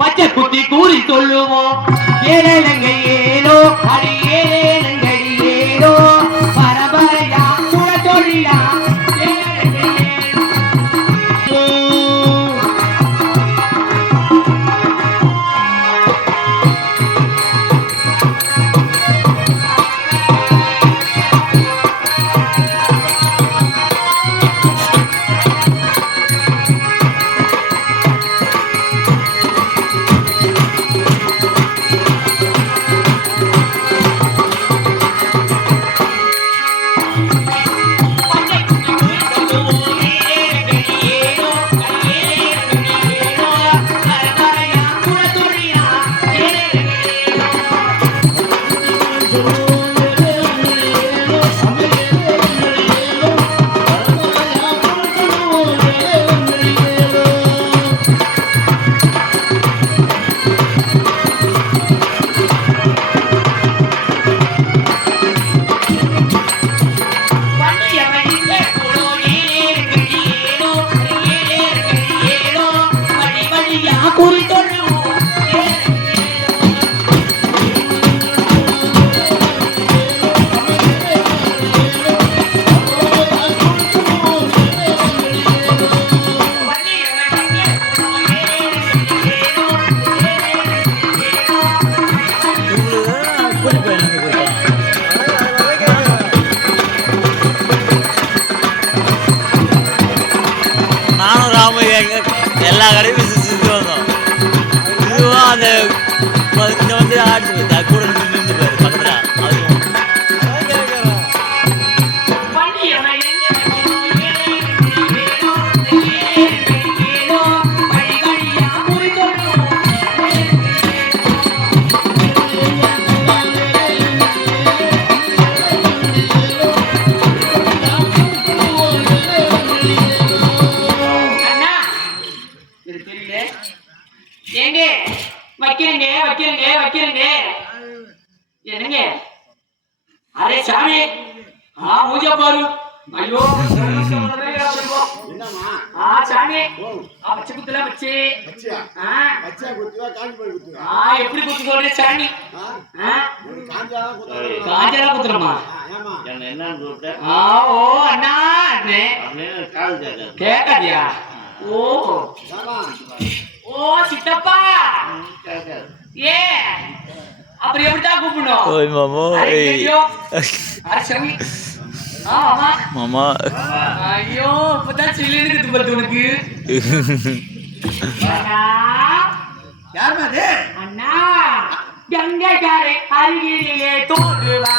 பச்சை குத்தி கூறி சொல்லுவோம் ஏழங்க ஏனோ அடி ஏழங்கள் கடைபிடிச்சு கடையும் வந்தோம் இதுவும் அந்த வந்து ஆட்டு வைக்கிறேங்க வைக்கிறேங்க என்னங்க? அரே சாமி ஆ பூஜை பாரு. ஐயோ என்னம்மா? ஆ சாமி ஓ ஆ பச்சை குத்துல வச்சு. பச்சையா ஆ. பச்சையா குத்துவா காஞ்சி போய் குத்துவா? ஆ எப்படி குத்து சொல்றே சாமி? ஆ? ஆ? ஒரு காஞ்சாதான் குத்துவா காஞ்சரா குத்துறமா ஏமா என்னன்னு கூப்பிட்ட ஆ ஓ அண்ணா அண்ணே. அப்படின்னு காது கேட்காது கேட்காதியா ஓ. ஏமா ஓ சித்தப்பா. ஏ அப்புறம் எப்படிதான் கூப்பிடணும்? ஓய் மாமா அரை ஏய் கேட்டியோ? அரை சமி ஆ ஆமா மாமா. ஐயோ இப்பதான் சில்லுன்னு இருக்குது பாத்து உனக்கு. அண்ணா கங்கைக்காரை தோன்றுவா